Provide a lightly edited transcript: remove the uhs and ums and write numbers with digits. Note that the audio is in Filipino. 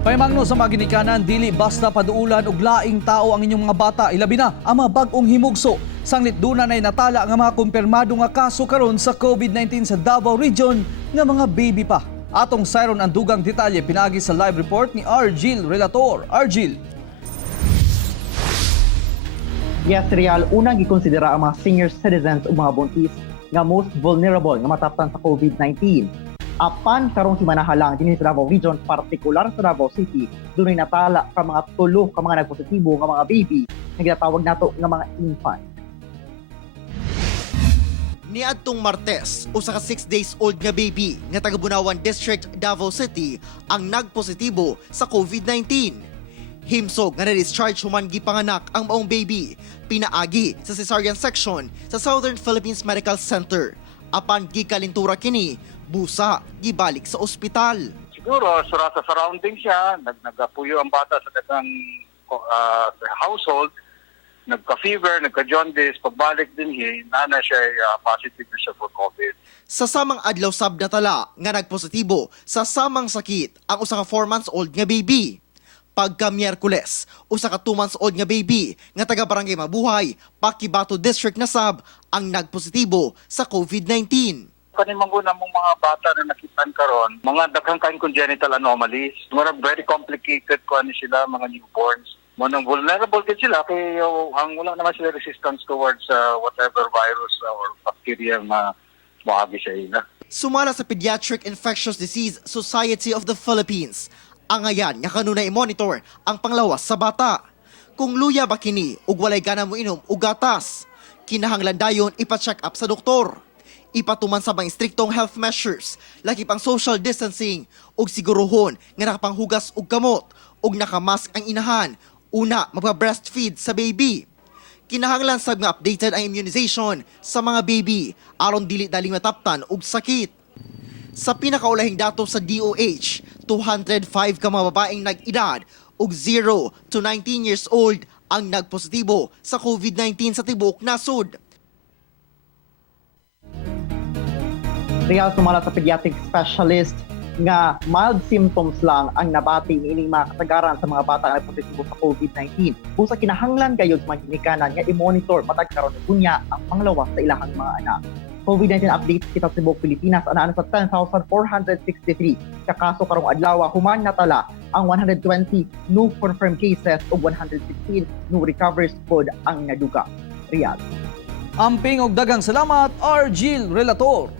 Paymangno sa mga ginikanan, dili basta paduulan og laing tao ang inyong mga bata, ilabi na ang mga bag-ong himugso. Sanglit dunay nay natala nga mga kumpirmado nga kaso karon sa COVID-19 sa Davao Region nga mga baby pa. Atong sayron ang dugang detalye pinagi sa live report ni Argil Relator. Argil. Yes, Real, unang gikonsidera ang mga senior citizens o mga buntis nga most vulnerable nga mataptan sa COVID-19. Apan karong simanahalang dinhi sa Davao Region, partikular sa Davao City, dunay natala ka mga tulo ka mga nagpositibo nga mga baby nga ginatawag nato nga mga infant. Niadtong Martes, usa ka 6 days old nga baby nga taga Bunawan District, Davao City ang nagpositibo sa COVID-19. Himsog nga na-discharge human gipanganak ang maong baby, pinaagi sa cesarean section sa Southern Philippines Medical Center. Apan gikalintura kini, busa gibalik sa ospital. Siguro sa surrounding siya, nagapuyo ang bata sa dagang household, nagka-fever, nagka-jaundice, pagbalik din nana siya positive na siya for COVID. Sa samang adlaw sab natala nga nagpositibo sa samang sakit ang usa ka 4 months old nga baby. Pagka Miyerkules, usa ka 2 months old nga baby nga taga Barangay Mabuhay, Paquibato District na sab ang nagpositibo sa COVID-19. Kanimang una mong mga bata na nakitan karon, mga daghang kain congenital anomalies, mga very complicated ko ano sila, mga newborns. Mga vulnerable din sila kay ang wala naman sila resistance towards whatever virus or bacteria na maagi sa ila. Sumala sa Pediatric Infectious Disease Society of the Philippines, ang ayan nga kanunay i-monitor ang panglawas sa bata. Kung luya ba kini ug walay gana mo inom og gatas, kinahanglan dayon ipa-check up sa doktor. Ipatuman sa mga striktong health measures, laki pang social distancing ug siguruhon nga nakapanghugas og kamot ug nakamask ang inahan. Una, magpa-breastfeed sa baby. Kinahanglan sab nga updated ang immunization sa mga baby aron dili daling mataptan og sakit. Sa pinakaulahing dato sa DOH, 205 ka mga babaeng nag-edad ug 0 to 19 years old ang nagpositibo sa COVID-19 sa tibuok nasod. Real, sumala sa pediatric specialist nga mild symptoms lang ang nabati niining mga kasagaran sa mga bata nga positibo sa COVID-19. Busa kinahanglan kayo sa mga ginikanan nga i-monitor matag karon kunya ang panglawas sa ilahang mga anak. COVID-19 update kita sa tibuok Pilipinas ana sa 10,463 ka kaso karong adlaw, human natala ang 120 new confirmed cases ug 116 new recoveries pod ang naduga. Real. Amping og dagang salamat, Argil Relator.